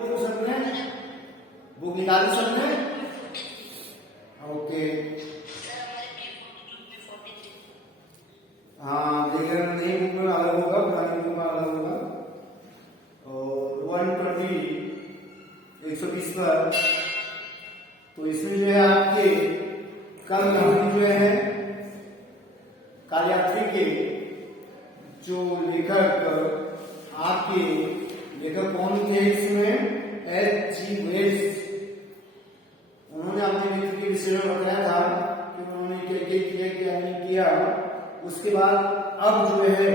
सबने बुक निकाली सबने। ओके हाँ देखिए नई बुक में अलग होगा, पुरानी बुक में अलग होगा। और 120 पर तो इसमें जो है आपके कल कहानी जो है कालयात्री के जो लेखक आपके लेखक कौन थे इसमें H.G. वेल्स। उन्होंने अपने मित्र के विषय में बताया था कि उन्होंने क्या नहीं किया। उसके बाद अब जो है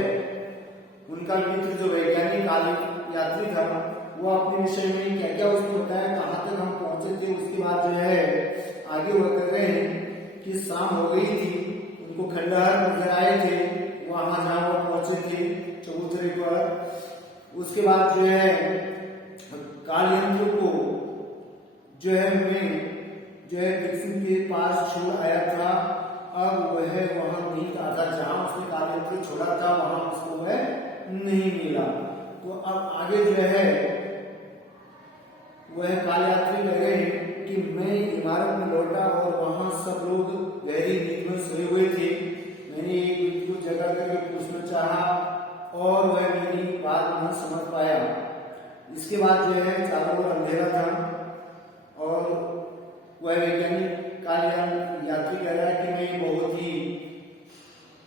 उनका मित्र जो वैज्ञानिक कालयात्री था वो अपने विषय में क्या क्या उसने बताया, कहाँ तक हम पहुंचे थे। उसके बाद जो है आगे वो कर रहे हैं कि शाम हो गई थी, उनको खंडहर नजर आए थे वहां जहां वो पहुंचे थे चबूतरे पर। उसके बाद जो है कालयंत्र को जो है विक्सित के पास छोड़ आया था। अब वह वहां नहीं था जहां उसने कालयंत्र छोड़ा था, वहां उसको वह नहीं मिला। तो अब आगे जो है वह कालयात्री कह रहे हैं कि मैं इमारत में लौटा और वहां सब लोग गहरी नींद में सोए हुए थे। मैंने एक को जगह करके पूछना चाहा और वह मेरी बात नहीं समझ पाया। इसके बाद जो है चारों ओर अंधेरा था और वह वैज्ञानिक कालयात्री कह रहा है कि मैं बहुत ही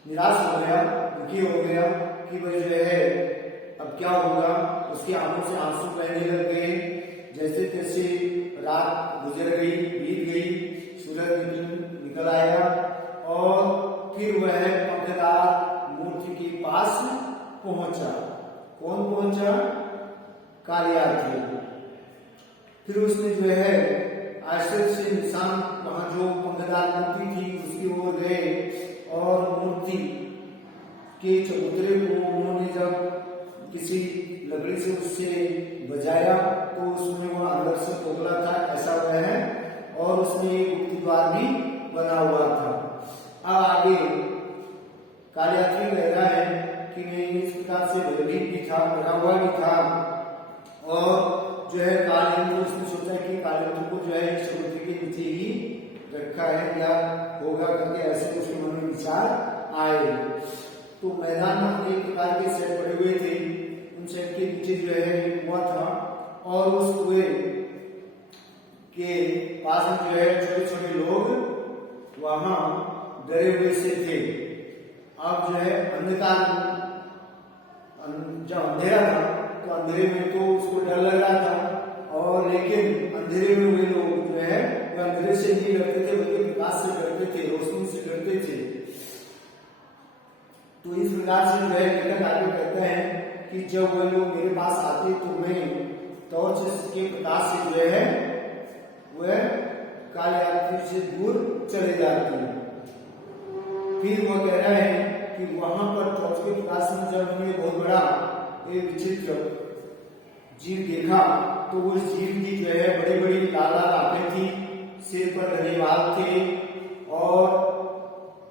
निराश हो गया, दुखी हो गया कि वह जो है अब क्या होगा। उसकी आंखों से आंसू बहने लग गए। जैसे तैसे रात गुजर गई, बीत गई, सूरज निकल आया और फिर वह पंखदार मूर्ति के पास पहुंचा। कौन पहुंचा? कालयात्री। फिर उसने जो है आश्चर्य से इंसान वहां जो पंखदार मूर्ति थी उसकी ओर गए और मूर्ति के चबूतरे को उन्होंने जब किसी लकड़ी से उससे बजाया तो उसमें वह अंदर से खोखला था, ऐसा हुआ है। और उसमें एक गुप्त द्वार भी बना हुआ था। अब आगे कालयात्री कह रहा है कि मैं इस प्रकार से भयभीत भी था, डरा हुआ भी था। और जो है कालयंत्र उसने सोचा कि कालयंत्र को जो है समुद्र के नीचे ही रखा है, क्या होगा करके ऐसे उसके मन में विचार आए। तो मैदान में अनेक प्रकार के सेट पड़े हुए थे। उन सेट के नीचे जो है एक कुआं था और उस कुएं के पास में जो है छोटे छोटे लोग वहां डरे हुए से थे। अब जो है अंधकार जब अंधेरा था तो अंधेरे में तो उसको डर लग रहा था, और लेकिन अंधेरे में वे लोग जो है वो अंधेरे से नहीं डरते थे बल्कि प्रकाश से डरते थे, रोशनी से डरते थे। तो इस प्रकार से जो है लेखक आगे कहते हैं कि जब वे लोग मेरे पास आते तो मैं टॉर्च के प्रकाश से जो है वह कालयात्री से दूर चले जाते। फिर वह कह रहा है कि वहां पर टॉर्च के प्रकाश में जब हमने बहुत बड़ा एक विचित्र जीव देखा तो उस जीव की जो है बड़ी बड़ी लाल लाल आंखें थी, सिर पर घने बाल थे और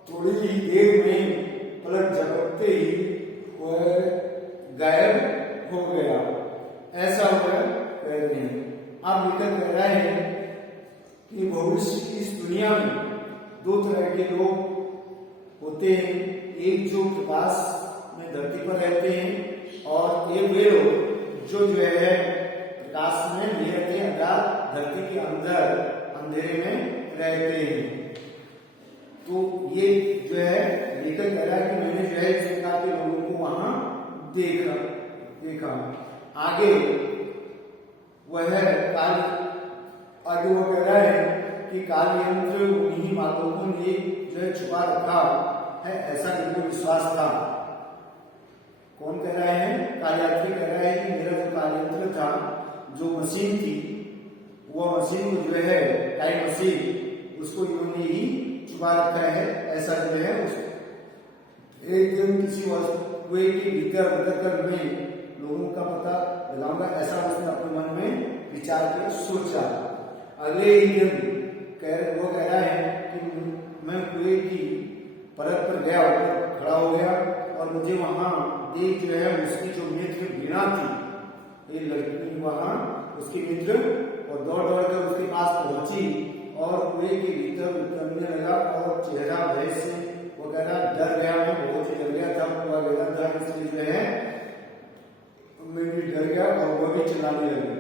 थोड़ी ही देर में पलक झपकते ही वह गायब हो गया। ऐसा वह कह रहे हैं। अब लेखक कह रहा है कि भविष्य की इस दुनिया में दो तरह के लोग होते हैं, एक जो प्रकाश में धरती पर रहते हैं और एक वे लोग जो है प्रकाश में नहीं रहते, अर्थात धरती के अंदर अंधेरे में रहते हैं। तो ये जो है लेखक कह रहा है कि मैंने जो है इस प्रकार के लोगों को वहां देखा। आगे वह कह रहा है कि कालयंत्र उन्हीं बातों को ने जो है छुपा रखा है, ऐसा इनको विश्वास था। कौन कह रहा है? कालयात्री कह रहा है कि मेरा जो कालयंत्र था, जो मशीन थी, वो मशीन जो है टाइम मशीन, उसको इन्होंने ही छुपा रखा है। ऐसा जो है एक दिन किसी वस्तु के भीतर कर मैं लोगों का पता लगाऊंगा, ऐसा उसने अपने मन में विचार किया, सोचा। अगले ही दिन वो कह रहा है कि मैं कुएं की परत पर गया, खड़ा हो गया और मुझे वहां देख जो है उसकी जो मित्र वीणा थी, ये लड़की वहां उसकी मित्र, और दौड़ दौड़ कर उसके पास पहुंची और कुएं के भीतर उतरने लगा और चेहरा भय से वो कह रहा डर गया, मैं बहुत ही डर गया था, कुआ गया था, इसलिए जो है मैं भी डर गया और वह भी चिल्लाने लगी।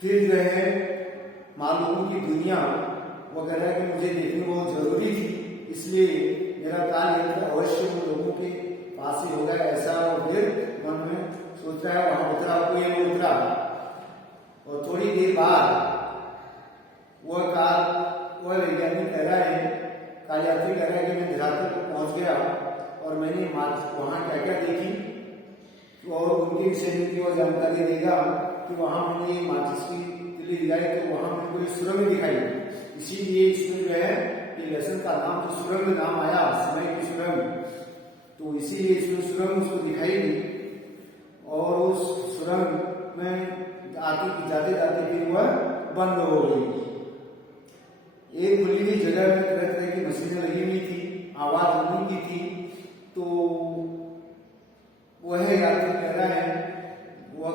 फिर जो है मालूम की दुनिया वो कह रहा है कि मुझे देखनी बहुत जरूरी थी, इसलिए मेरा काल यंत्र अवश्य उन लोगों के पास ही होगा, ऐसा वो फिर मन में सोच रहा है। वहां उतरा, कुएं में उतरा और थोड़ी देर बाद वह वैज्ञानिक कह रहा है, काल यात्री कह रहा है कि मैं धरातल पर पहुंच गया और मैंने वहां क्या क्या देखी और उनके विषय में वो जानकारी देगा कि वहां मैंने माचिस की तिल्ली दिखाई, तो वहां मेरे को सुरंग दिखाई। इसीलिए इसमें जो है ये लेसन का नाम जो सुरंग नाम आया, समय की सुरंग, तो इसीलिए इसमें सुरंग उसको दिखाई दी और उस सुरंग में आते जाते जाते फिर वह बंद हो गई। एक खुली हुई जगह में तरह तरह की मशीनें लगी हुई थी, आवाज उन्हीं की थी। तो वह यात्री कह रहा है, वह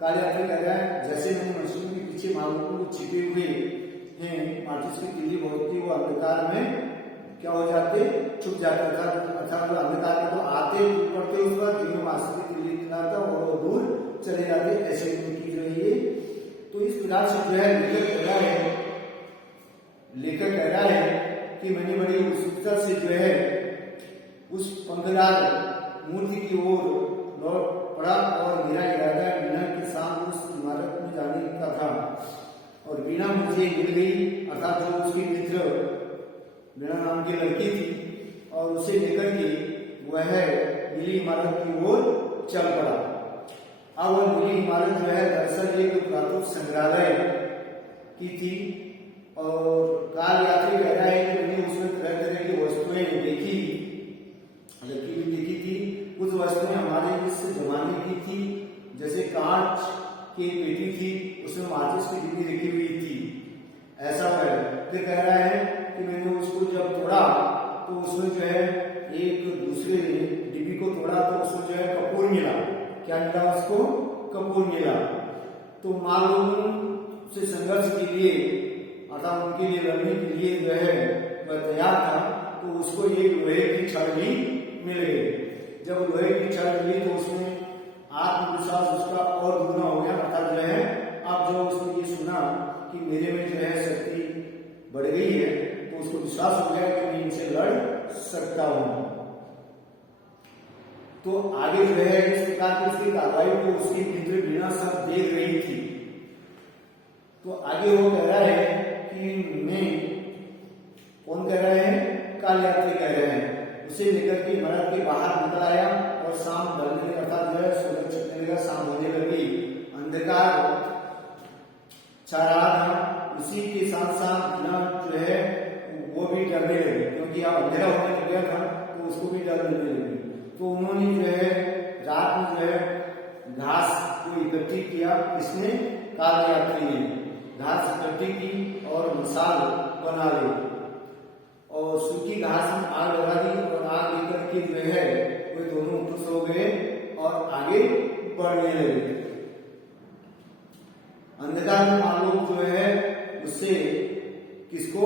काल यात्री कह रहा है, जैसे मैंने मशीन के पीछे मालूम को छिपे हुए हैं माचिस की तिल्ली बहुत थी, वो अंधकार में क्या हो जाते, छुप जाता था, अर्थात वो अंधकार में तो आते पड़ते उस पर जिन्हें माचिस की तिल्ली दिलाता और वो दूर चले जाते, ऐसे उनकी जो है। तो इस प्रकार से जो है लेखक कह रहा है कि मैंने बड़ी उत्सुकता से जो है उस पंखदार मूर्ति की ओर लौट पड़ा और मेरा इरादा वीणा के साथ उस इमारत में जाने का था और वीणा मुझे मिल गई, अर्थात जो उसकी मित्र वीणा नाम की लड़की थी, और उसे लेकर के वह नीली इमारत की ओर चल पड़ा। अब वह नीली इमारत जो है दरअसल एक पुरातन संग्रहालय की थी और काल यात्री कह रहा है कि मैंने उसमें तरह तरह की वस्तुएं देखी, रखी हुई देखी थी। कुछ वस्तुएं हमारे इस जमाने की थी, जैसे कांच की पेटी थी, उसमें माचिस की डिब्बी रखी हुई थी, ऐसा है। फिर कह रहा है कि मैंने उसको जब तोड़ा तो उसमें जो है एक दूसरे डिब्बी को तोड़ा तो उसमें जो है कपूर मिला। क्या मिला उसको? कपूर मिला। तो मालूम से संघर्ष के लिए अर्थात उनके लिए लड़ने के लिए जो है वह तैयार था, तो उसको एक लोहे की छड़ भी मिल गई। जब लोहे की छड़ मिली तो उसमें आत्मविश्वास उसका और दुगना हो गया, अर्थात जो है अब जो उसने ये सुना कि मेरे में जो है शक्ति बढ़ गई है, तो उसको विश्वास हो गया कि मैं इनसे लड़ सकता हूं। तो आगे जो है इस प्रकार की उसकी कार्रवाई को उसकी मित्र वीणा सब देख रही थी। तो आगे वो कह रहा है कि मैं, कौन कह रहा है? काल यात्री कह रहे हैं। उसे लेकर के इमारत के बाहर निकल आया और शाम ढलने अर्थात जो है सूरज छिपने लगा, शाम होने लगी, अंधकार छा रहा था। उसी के साथ साथ वीणा जो है वो भी डरने लगी, क्योंकि अब अंधेरा होने लग गया था, तो उसको भी डर लगने लगी। तो उन्होंने जो है रात में जो है घास को इकट्ठी किया। किसने? काल यात्री ने घास इकट्ठी की और मिसाल बना ली और सूखी घास में आग लगा दी और आग लेकर के जो है वे दोनों उठ सो गए और आगे बढ़ने लगे। अंधकार में मालूम जो है उससे किसको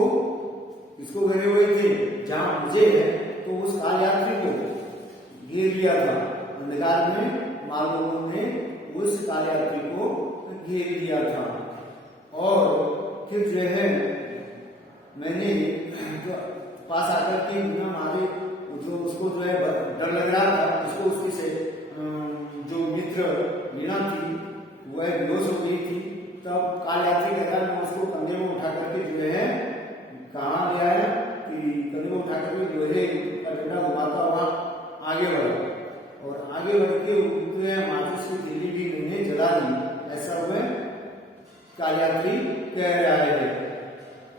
घिरे हुए थे? जहां मुझे है तो उस काल यात्री को घेर लिया था। अंधकार में मालूम ने उस काल यात्री को घेर लिया था और फिर जो है मैंने पास आकर के हमारे जो उसको जो है डर लग रहा था, उसको उसकी से जो मित्र वीणा थी वह बेहोश हो गई थी। तब काल यात्री कहता है मैं उसको कंधे में उठा करके जो है कहाँ ले आया कि कंधे में उठा करके लोहे का डंडा घुमाता हुआ आगे बढ़ा और आगे बढ़ के जो है माचिस की तिल्ली भी मैंने जला दी, ऐसा वह काल यात्री कह रहा है।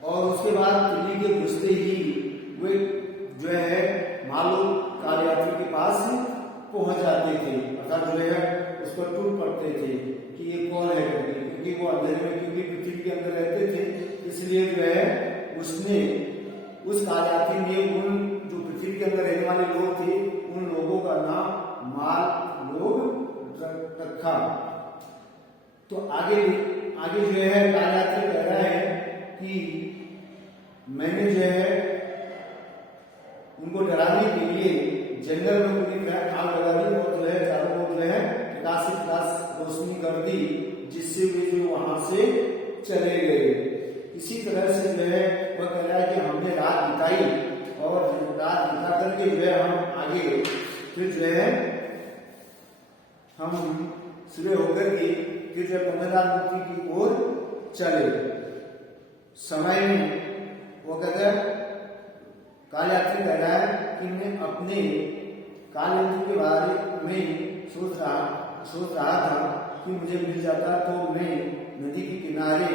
और उसके बाद तिल्ली के घुसते ही वे जो है मालूम काल यात्री के पास पहुंच जाते थे, अर्थात जो है उस पर टूट पड़ते थे कि ये कौन है, क्योंकि वो अंधेरे में, क्योंकि पृथ्वी के अंदर रहते थे, इसलिए जो है उसने उस काल यात्री ने उन जो पृथ्वी के अंदर रहने वाले लोग थे उन लोगों का नाम माल लोग रखा। तो आगे आगे जो है कालयात्री कह रहा है कि मैंने जो है उनको डराने के लिए जंगल में पूरी तरह आग लगा दी और जो है चारों ओर जो है प्रकाश रोशनी कर दी, जिससे वे जो वहां से चले गए। इसी तरह से जो है वह कह रहा है कि हमने रात बिताई और रात बिता करके जो है हम आगे फिर जो है हम सुबह होकर के फिर जो पंद्रह मूर्ति की ओर चले। समय में वो कहता है कालयात्री कह रहा है कि मैं अपने कालयंत्र के बारे में सोच रहा था कि मुझे मिल जाता तो मैं नदी के किनारे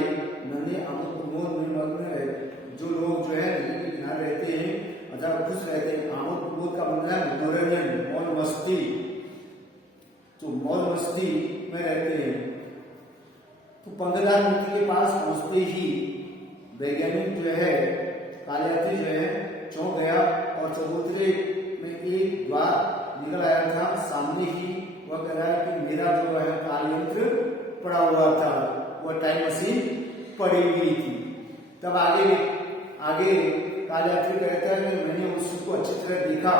नन्हे अमृत प्रमोद में मग्न रहे। जो लोग जो है नदी के किनारे रहते हैं अर्थात खुश रहते हैं, आमोद प्रमोद का मतलब है मनोरंजन, मौज मस्ती, तो मौज मस्ती में रहते हैं। तो 15 मूर्ति के पास पहुंचते ही वैज्ञानिक जो है कालयात्री जो है चौंक गया और चबूतरे में एक द्वार निकल आया था। सामने ही वह कह रहा है कि मेरा जो है कालयंत्र पड़ा हुआ था, वह टाइम मशीन पड़ी हुई थी। तब आगे कालयात्री कहता है कि मैंने उसको अच्छी तरह देखा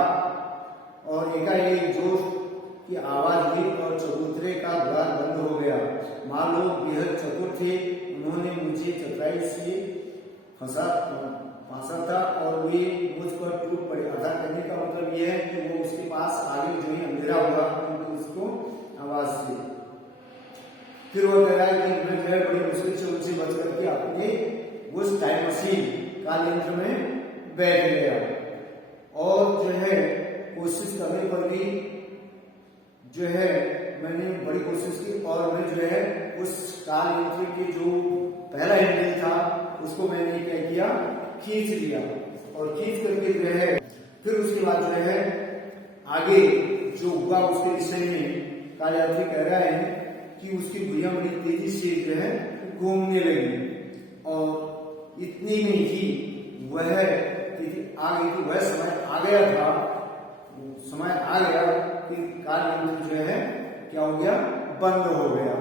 और एकाएक जोर की आवाज हुई और चबूतरे का द्वार बंद हो गया। मां लोग बेहद चतुर थे, उन्होंने मुझे चतुराई से फंसा था और वे मुझ पर टूट पड़े। अर्थात कहने का मतलब यह है कि वो उसके पास आगे जो ही अंधेरा हुआ उसको आवाज से। फिर वो कह रहा है कि मैं जो है बड़ी मुश्किल से उनसे बच करके अपने उस टाइम मशीन कालयंत्र में बैठ गया और जो है कोशिश करने पर भी जो है मैंने बड़ी कोशिश की और मैं जो है उस कालयंत्र के जो पहला हैंडल था उसको मैंने क्या किया, खींच लिया और खींच करके जो है फिर उसके बाद जो है आगे जो हुआ उसके विषय में कालयात्री कह रहा है कि उसकी भुजा बड़ी तेजी से जो है घूमने लगी और इतनी में ही वह आगे की वह समय आ गया था, समय आ गया कि कालयंत्र जो है क्या हो गया, बंद हो गया।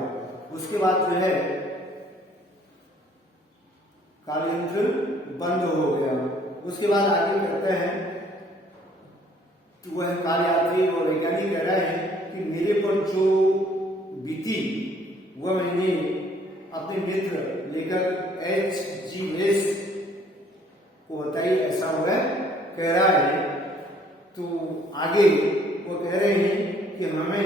उसके बाद जो है कालयंत्र बंद हो गया। उसके बाद आगे कहते हैं तो वह कालयात्री और वैज्ञानिक कह रहे हैं कि मेरे पर जो बीती वह मैंने अपने मित्र लेकर H.G. वेल्स को बताई, ऐसा वह कह रहा है। तो आगे वो कह रहे हैं कि हमें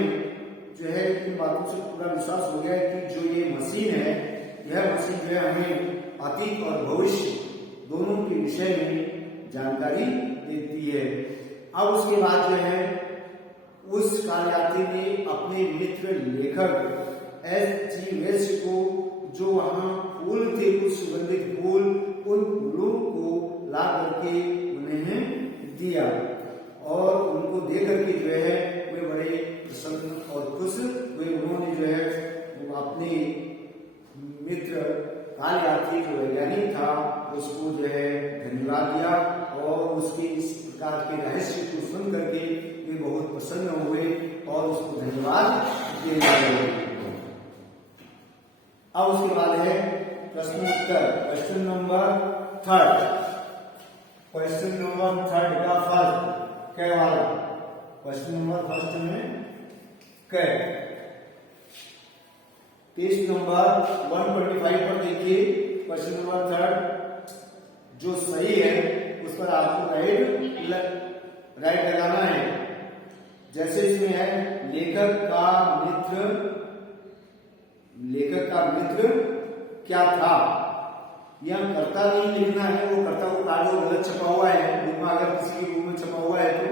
जो है इन बातों से पूरा विश्वास हो गया कि जो ये मशीन है, यह मशीन जो है हमें अतीत और भविष्य दोनों के विषय में जानकारी देती है। अब उसके बाद जो है उस कालयात्री ने अपने मित्र लेखक H.G. वेल्स को जो वहां फूल थे, कुछ सुगंधित फूल, उन फूलों को ला करके उन्हें दिया और उनको दे करके जो है वे बड़े प्रसन्न और खुश हुए। उन्होंने जो है अपने मित्र कालयात्री जो वैज्ञानिक था उसको जो है धन्यवाद दिया और उसके इस प्रकार के रहस्य को सुन करके वे बहुत प्रसन्न हुए और उसको धन्यवाद दिया गया। अब उसके बाद है प्रश्न उत्तर, क्वेश्चन नंबर 3। क्वेश्चन नंबर 3 का फर्स्ट कै वाला, क्वेश्चन नंबर 1 में कै। पेज नंबर 125 पर देखिए क्वेश्चन नंबर 3 जो सही है उस पर आपको राइट लगाना है। जैसे इसमें है लेखक का मित्र क्या था, यह कर्ता नहीं लिखना है, वो कर्ता को काट दो, गलत छपा हुआ है बुक में, अगर किसी के बुक में छपा हुआ है तो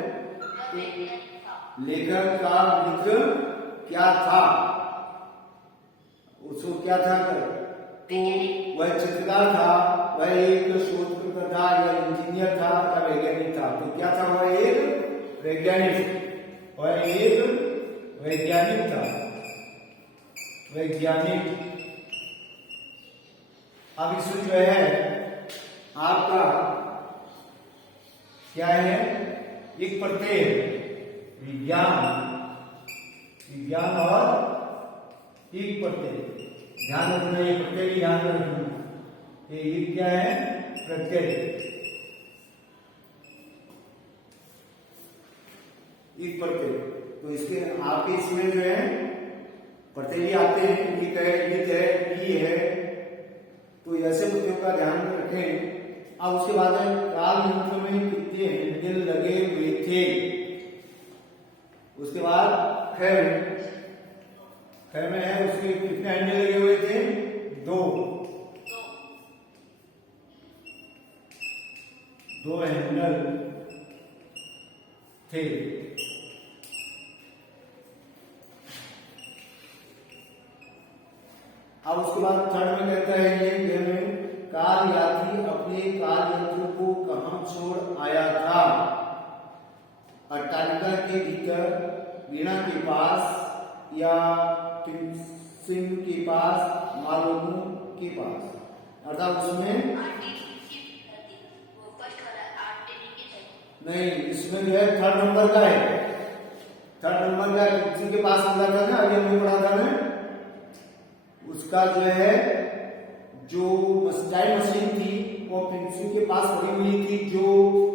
लेखक का मित्र क्या था, उसको क्या था तो वह चित्रकार था, वह एक शोधकर्ता था या इंजीनियर था या वैज्ञानिक था। तो क्या था, वह एक वैज्ञानिक, वह एक वैज्ञानिक था, वैज्ञानिक। अब इसमें जो है आपका क्या है, एक प्रत्यय विज्ञान, विज्ञान और एक प्रत्यय ध्यान रखना, ये प्रत्यय की ध्यान रखना, ये क्या है, प्रत्यय। ईद प्रत्यय, तो इसके आपके इसमें जो है प्रत्यय भी आते हैं, ईद है, ईद है, ई है, तो ऐसे प्रत्ययों का ध्यान रखें। अब उसके बाद है काल यंत्र में कितने हैंडल लगे हुए थे। उसके बाद खैर में है, उसके कितने हैंडल लगे हुए थे, 2 हैंडल थे। अब उसके बाद थर्ड में कहता है ये में काल यात्री अपने काल यंत्र को कहां छोड़ आया था। अट्टालिका के भीतर, वीणा के पास, या सिंह के पास, मालोमू के पास। अर्थात उसमें नहीं, इसमें जो है थर्ड नंबर का है, थर्ड नंबर का किसी के पास मिला था ना, अभी हमने पढ़ा था ना, उसका जो है जो टाइम मशीन थी वो पिंसू के पास पड़ी हुई थी, जो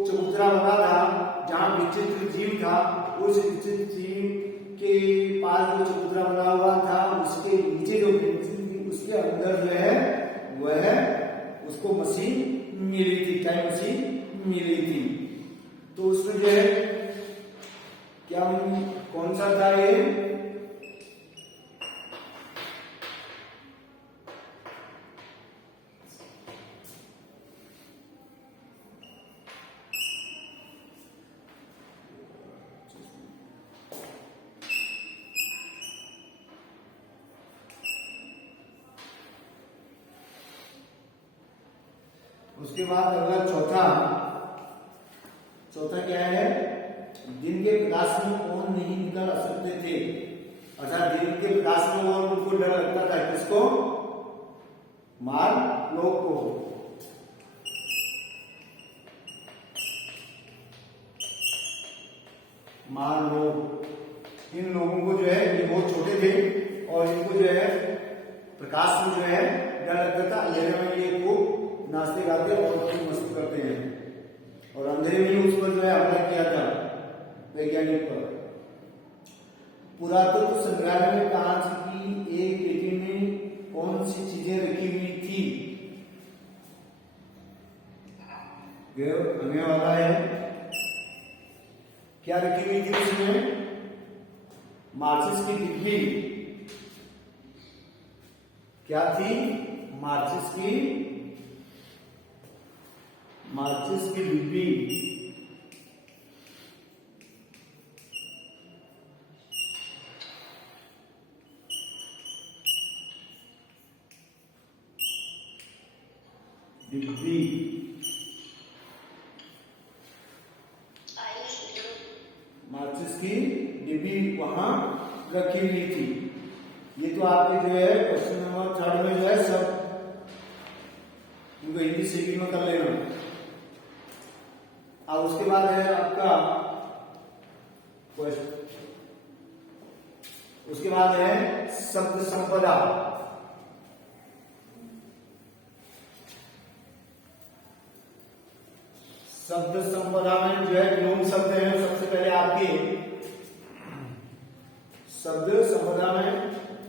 चबूतरा बना था जहां विचित्र जीव था, उस विचित्र जीव के पास जो चबूतरा बना हुआ था उसके नीचे जो पिंसू थी उसके अंदर जो है वह उसको मशीन मिली थी, टाइम मशीन मिली थी। तो उसमें जो है क्या, कौन सा था ये, उसके बाद अगला चौथा क्या है, दिन के प्रकाश में कौन नहीं निकल सकते थे। अर्थात दिन के प्रकाश में और उनको डर लगता था, किसको, मार लोग को। मार लोग, इन लोगों को जो है, ये बहुत छोटे थे और इनको जो है प्रकाश में जो है डर लगता था। अंधेरे में ये खूब नाचते गाते और खूब मस्ती करते हैं, और अंधेरे में उस पर जो है हमला किया था वैज्ञानिक पर। पुरातत्व संग्रहालय में कांच की एक पेटी में कौन सी चीजें रखी हुई थी। हमें वाला है, क्या रखी हुई थी उसमें, माचिस की डिब्बी। क्या थी, माचिस की डिब्बी। डिब्बी, माचिस की डिब्बी वहां रखी हुई थी। ये तो आपके जो है क्वेश्चन नंबर 3 में जो है सब इनको हिंदी से में कर लेना। अब उसके बाद है आपका क्वेश्चन, उसके बाद है शब्द संपदा। शब्द संपदा में जो है विलोम शब्द है, सबसे पहले आपके शब्द संपदा में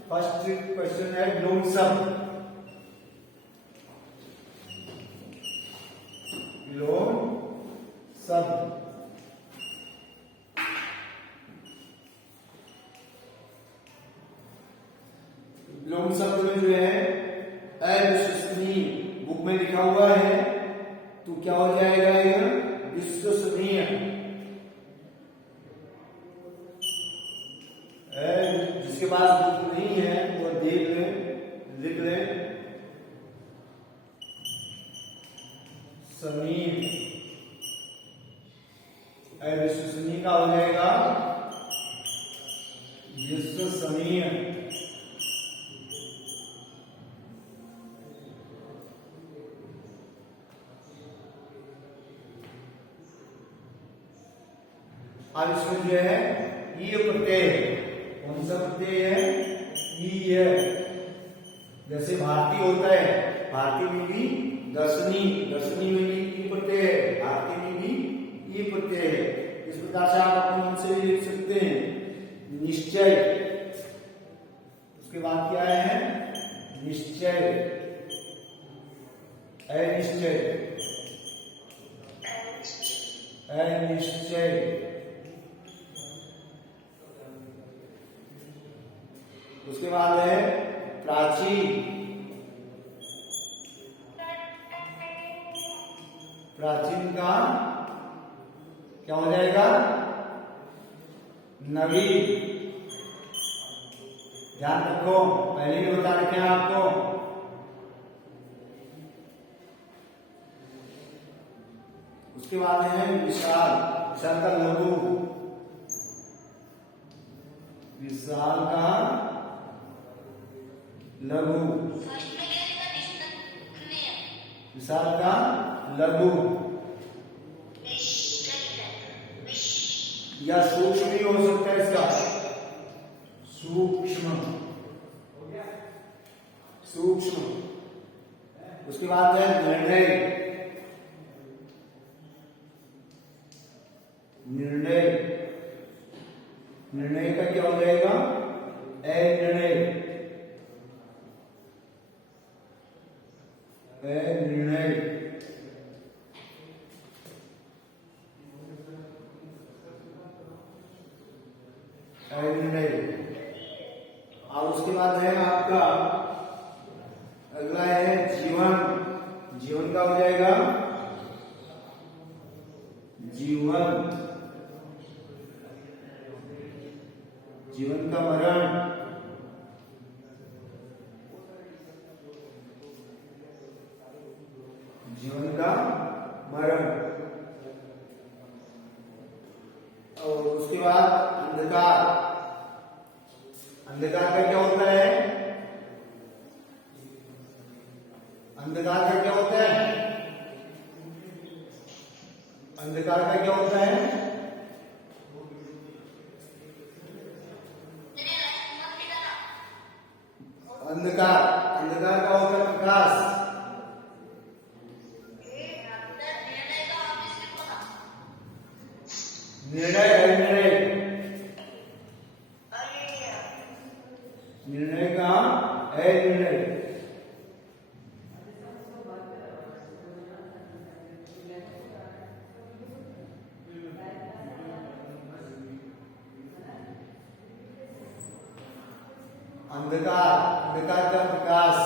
फर्स्ट क्वेश्चन है विलोम शब्द। विलोम शब्द, विलोम शब्द में जो है अविश्वसनीय बुक में लिखा हुआ है, तो क्या हो जाएगा ये, विश्वसनीय। जिसके पास बुक नहीं है वो देख ले, लिख ले, सनीय। अविश्वसनीय का हो जाएगा विश्वसनीय। अब इसमें जो है ये प्रत्यय है, कौन सा प्रत्यय है, ई है, जैसे भारतीय होता है, भारतीय में भी दर्शनी, दर्शनी में भी ई प्रत्यय है, भारतीय में भी ई प्रत्यय है। इस प्रकार से आप अपने मन से लिख सकते हैं। निश्चय, उसके बाद क्या है? निश्चय, अनिश्चय, अनिश्चय। उसके बाद है प्राचीन, प्राचीन का क्या हो जाएगा? नवीन। ध्यान रखो, पहले भी बता रखे हैं आपको। उसके बाद है विशाल, विशाल का लघु, विशाल का लघु, विशाल का लघु या सूक्ष्म भी हो सकता है इसका, सूक्ष्म, सूक्ष्म। उसके बाद है निर्णय, निर्णय, निर्णय का क्या हो जाएगा? अनिर्णय, अनिर्णय। अनिर्णय। और उसके बाद है आपका अगला है जीवन, जीवन का हो जाएगा जीवन, जीवन का मरण, जीवन का मरण। और उसके बाद अंधकार, अंधकार का क्या होता है? अंधकार का क्या होता है? अंधकार का क्या होता है? अंधकार, अंधकार का होता है प्रकाश। निर्णय, अनिर्णय, निर्णय का अनिर्णय। अंधकार, अंधकार का प्रकाश,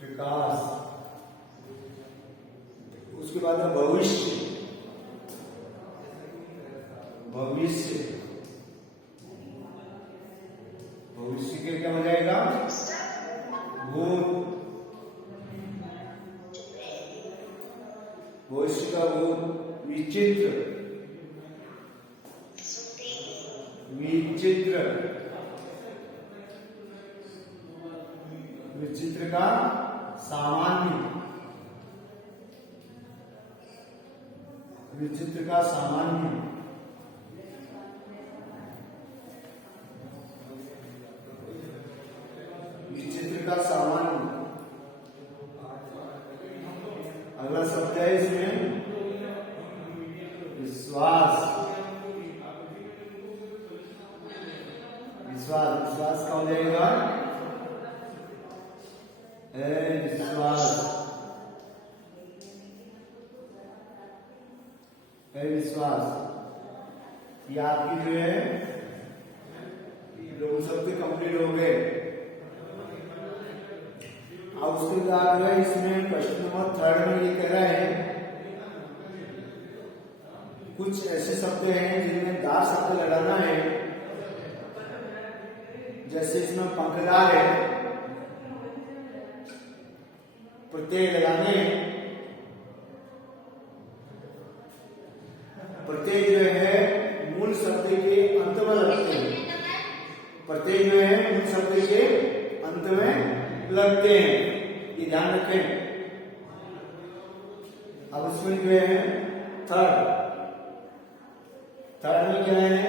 प्रकाश। उसके बाद है भविष्य, भविष्य, भविष्य के क्या हो जाएगा? भूत, भविष्य का भूत। विचित्र, विचित्र, विचित्र का सामान्य, विचित्र का सामान्य। विचित्र का सामान्य। अगला शब्द है इसमें विश्वास, विश्वास, विश्वास का हो जाएगा विश्वास, विश्वास। ये आपकी जो है दो शब्द कंप्लीट हो गए। अब उसके बाद जो है इसमें प्रश्न नंबर 3 में ये कह रहा है कुछ ऐसे शब्द हैं जिनमें दार शब्द लगाना है। जैसे इसमें पंखदार है, प्रत्यय लगाने, प्रत्यय जो है मूल शब्द के अंत में लगते हैं, प्रत्यय जो है मूल शब्द के अंत में लगते हैं, ये ध्यान रखें। अब इसमें जो है थर्ड में क्या है?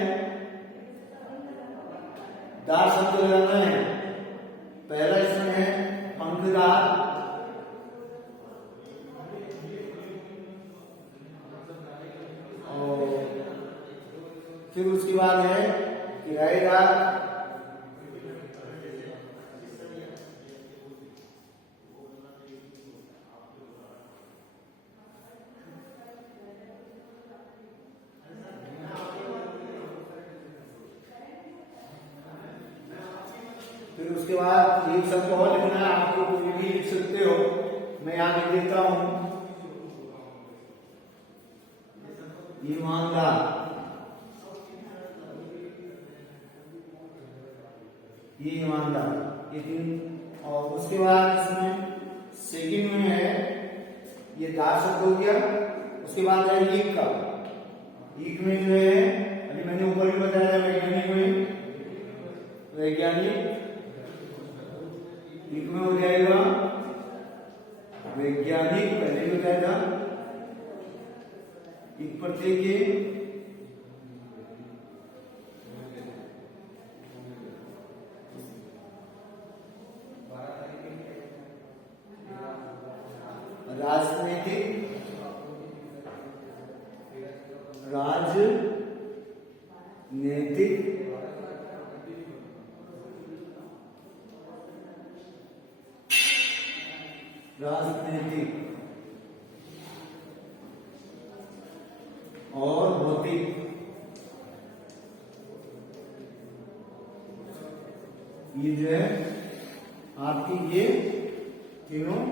दार शब्द लगाना है। पहला इसमें है पंखदार, और फिर उसके बाद है किराएदार, फिर उसके बाद एक शब्द और लिखना है, आपको कोई भी लिख सकते हो, मैं यहां लिख देता हूं ईमानदार। ये ईमानदार, ये तीन। और उसके बाद इसमें सेकंड में है, ये दार शब्द हो गया। उसके बाद है ईक का। ईक में जो है अभी मैंने ऊपर भी बताया था वैज्ञानिक में, वैज्ञानिक। ईक में हो जाएगा वैज्ञानिक, पहले भी बताया था। ईक प्रत्यय के राजनीतिक, राजनीतिक, राजनीतिक और भौतिक। ये जो है आपकी ये तीनों